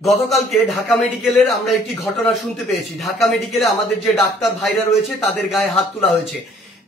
গতকালকে ঢাকা মেডিকেলের আমরা একটি ঘটনা শুনতে পেয়েছি। ঢাকা মেডিকেলে আমাদের যে ডাক্তার ভাইরা রয়েছে তাদের গায়ে হাত তোলা হয়েছে।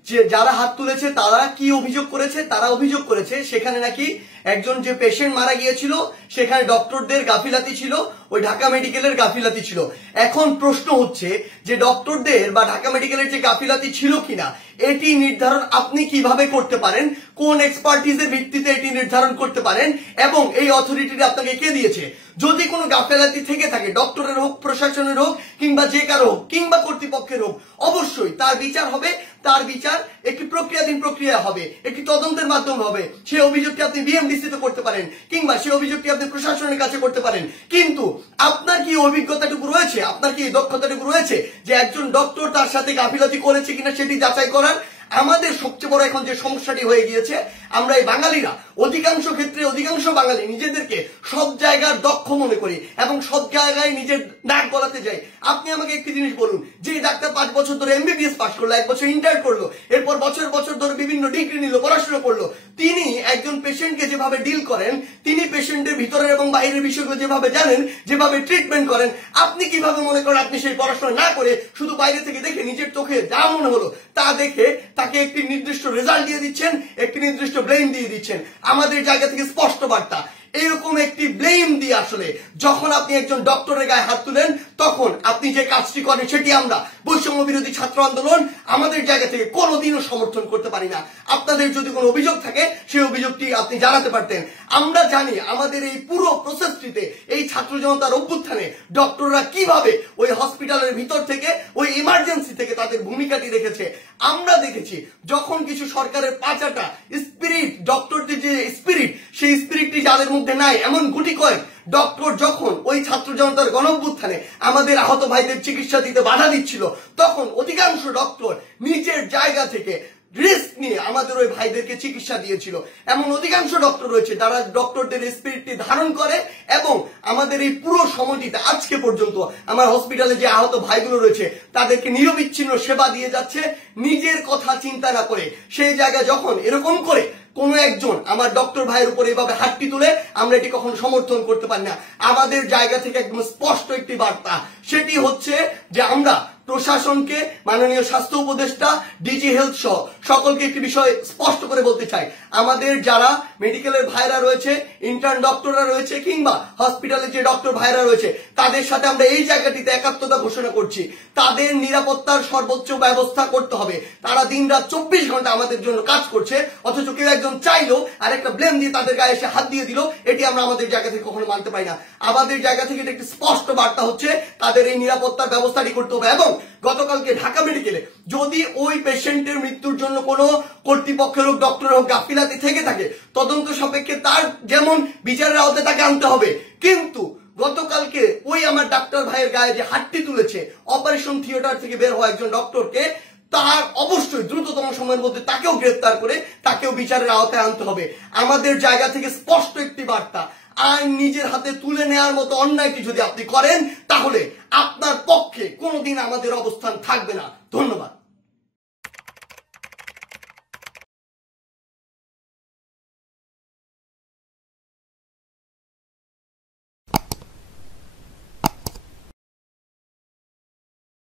যে যারা হাত তুলেছে তারা কি অভিযোগ করেছে? তারা অভিযোগ করেছে সেখানে নাকি একজন যে পেশেন্ট মারা গিয়েছিল সেখানে ডক্টরদের গাফিলাতি ছিল, ওই ঢাকা মেডিকেলের গাফিলাতি ছিল। এখন প্রশ্ন হচ্ছে যে ডক্টরদের বা ঢাকা মেডিকেলের যে গাফিলাতি ছিল কিনা এটি নির্ধারণ আপনি কিভাবে করতে পারেন, কোন এক্সপার্টিজের ভিত্তিতে এটি নির্ধারণ করতে পারেন এবং এই অথরিটিটি আপনাকে কে দিয়েছে? যদি কোনো গাফিলাতি থেকে থাকে, ডক্টরের হোক, প্রশাসনের হোক, কিংবা যে কারো হোক, কিংবা কর্তৃপক্ষের হোক, অবশ্যই তার বিচার হবে। তার বিচার একটি প্রক্রিয়াধীন প্রক্রিয়া হবে, একটি তদন্তের মাধ্যমে হবে। সেই অভিযোগটি আপনি বিএমডিসি তে করতে পারেন কিংবা সেই অভিযোগটি আপনি প্রশাসনের কাছে করতে পারেন। কিন্তু আপনার কি অভিজ্ঞতাটুকু রয়েছে, আপনার কি দক্ষতাটুকু রয়েছে যে একজন ডক্টর তার সাথে গাফিলতি করেছে কিনা সেটি যাচাই করার? আমাদের সবচেয়ে বড় এখন যে সমস্যাটি হয়ে গিয়েছে, আমরা এই বাঙালিরা অধিকাংশ ক্ষেত্রে অধিকাংশ বাঙালি নিজেদেরকে সব জায়গার দক্ষ মনে করি এবং সব জায়গায় নিজের নাক গলাতে যাই। আপনি আমাকে একটি জিনিস বলুন, যে ডাক্তার 5 বছর ধরে এমবিবিএস পাস করলো, 1 বছর ইন্টার করলো, এরপর বছর বছর ধরে বিভিন্ন ডিগ্রি নিল, পড়াশোনা করলো, তিনি একজন পেশেন্টকে যেভাবে ডিল করেন, তিনি পেশেন্টের ভিতরের এবং বাইরের বিষয়গুলো যেভাবে জানেন, যেভাবে ট্রিটমেন্ট করেন, আপনি কিভাবে মনে করেন আপনি সেই পড়াশোনা না করে শুধু বাইরে থেকে দেখে নিজের চোখে যা মনে হলো তা দেখে তাকে একটি নির্দিষ্ট রেজাল্ট দিয়ে দিচ্ছেন, একটি নির্দিষ্ট ব্লেম দিয়ে দিচ্ছেন? আমাদের জায়গা থেকে স্পষ্ট বার্তা, এরকম একটি ব্লেম দিয়ে আসলে যখন আপনি একজন ডক্টরের গায়ে হাত তুলেন তখন আপনি যে কাজটি করেন সেটি আমরা বৈষম্য বিরোধী ছাত্র আন্দোলন আমাদের জায়গা থেকে কোনোদিনও সমর্থন করতে পারি না। আপনাদের যদি কোনো অভিযোগ থাকে সেই অভিযোগটি আপনি জানাতে পারতেন। আমরা জানি আমাদের এই পুরো প্রসেসটিতে, এই ছাত্র জনতার অভ্যুত্থানে ডক্টররা কিভাবে ওই হসপিটালের ভিতর থেকে, ওই ইমার্জেন্সি থেকে তাদের ভূমিকাটি রেখেছে। আমরা দেখেছি যখন কিছু সরকারের পাঁচাটা স্পিরিট, ডক্টরদের যে স্পিরিট, সেই স্পিরিটটি যাদের মধ্যে নাই, এমন গুটি কয়েক ডক্টর যখন ওই ছাত্র জনতার গণঅভ্যুত্থানে আমাদের আহত ভাইদের চিকিৎসা দিতে বাধা দিচ্ছিল, তখন অধিকাংশ ডক্টর নিজের জায়গা থেকে রিস্ক নিয়ে আমাদের ওই ভাইদেরকে চিকিৎসা দিয়েছিল। এমন অধিকাংশ ডক্টর রয়েছে যারা ডক্টরদের স্পিরিটটি ধারণ করে এবং আমাদের এই পুরো সময়টিতে আজকে পর্যন্ত আমার হসপিটালে যে আহত ভাইগুলো রয়েছে তাদেরকে নিরবিচ্ছিন্ন সেবা দিয়ে যাচ্ছে, নিজের কথা চিন্তা না করে। সেই জায়গায় যখন এরকম করে কোন একজন আমার ডক্টর ভাইয়ের উপর এভাবে হাতটি তুলে, আমরা এটি কখনো সমর্থন করতে পারি না। আমাদের জায়গা থেকে একদম স্পষ্ট একটি বার্তা, সেটি হচ্ছে যে আমরা প্রশাসনকে, মাননীয় স্বাস্থ্য উপদেষ্টা, ডিজি হেলথ সহ সকলকে একটি বিষয় স্পষ্ট করে বলতে চাই, আমাদের যারা মেডিকেলের ভাইরা রয়েছে, ইন্টার্ন ডক্টররা রয়েছে, কিংবা হসপিটালের যে ডক্টর ভাইরা রয়েছে, তাদের সাথে আমরা এই জায়গাটিতে একাত্মতা ঘোষণা করছি। তাদের নিরাপত্তার সর্বোচ্চ ব্যবস্থা করতে হবে। তারা দিনরাত 24 ঘন্টা আমাদের জন্য কাজ করছে, অথচ কেউ একজন চাইলো আর একটা ব্লেম দিয়ে তাদের গায়ে এসে হাত দিয়ে দিল, এটি আমরা আমাদের জায়গা থেকে কখনো মানতে পারি না। আমাদের জায়গা থেকে একটি স্পষ্ট বার্তা হচ্ছে তাদের এই নিরাপত্তার ব্যবস্থাটি করতে হবে। এবং গতকালকে ঢাকা মেডিকেলে যদি ওই পেশেন্টের মৃত্যুর জন্য কোনো কর্তৃপক্ষের হোক, ডক্টর হোক গাফিলাতি থেকে থাকে, তদন্ত সাপেক্ষে তার যেমন বিচারের আওতায় তাকে আনতে হবে। কিন্তু গতকালকে ওই আমার ডাক্তার ভাইয়ের গায়ে যে হাতটি তুলেছে, অপারেশন থিয়েটার থেকে বের হওয়া একজন ডক্টরকে, তার অবশ্যই দ্রুততম সময়ের মধ্যে তাকেও গ্রেফতার করে তাকেও বিচারের আওতায় আনতে হবে। আমাদের জায়গা থেকে স্পষ্ট একটি বার্তা, আইন নিজের হাতে তুলে নেওয়ার মতো অন্যায়টি যদি আপনি করেন তাহলে আপনার পক্ষে কোনোদিন আমাদের অবস্থান থাকবে না। ধন্যবাদ।